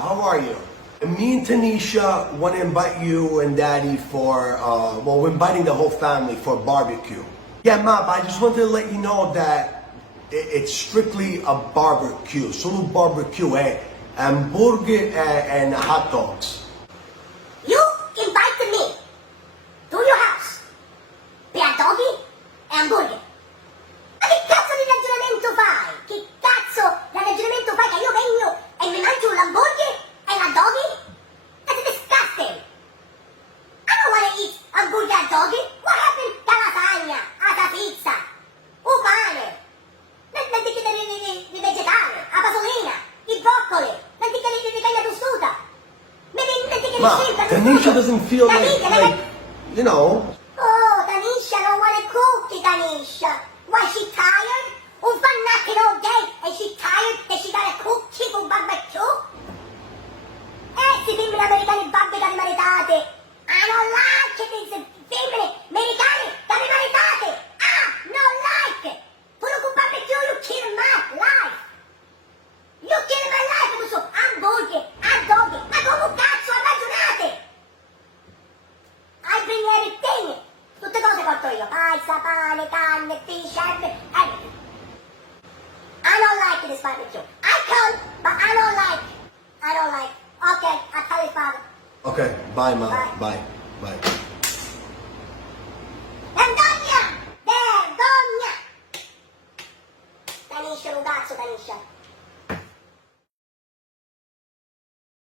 how are you? Me and Tanisha want to invite you and Daddy for, well, we're inviting the whole family for barbecue. Yeah, Ma, but I just wanted to let you know that it's strictly a barbecue, solo barbecue, hamburger and hot dogs. You invited me to your house per doggy e hamburger. Ma che cazzo di ragionamento fai? Che cazzo di ragionamento fai che io vengo e mi mangio un hamburger e la doggy? That's disgusting. I don't want to eat hamburger and doggy. What happened to lasagna, alla pizza, un pane? Non ti chiede di vegetale, la pasolina, i broccoli, non ti chiede di cagna tossuta. Ma, Tanisha doesn't feel like, you know. Oh, Tanisha don't want to cook, Tanisha. Why, she tired? Un fan knocking all day and she tired that she gotta cook chicken barbecue? Questi film americani barbecue maritate. I don't like these film americani maritate. No like. Puro con barbecue, you kill my life. You kill my life con questo hamburger, hot dog. Ma come cazzo ragionate? I bring everything. Tutte cose porto io. Pasta, pane, carne, fish, everything. I don't like this barbecue. I come, but I don't like. Okay, I'll tell his father. Okay, bye, Ma. Bye. Bye. Bye.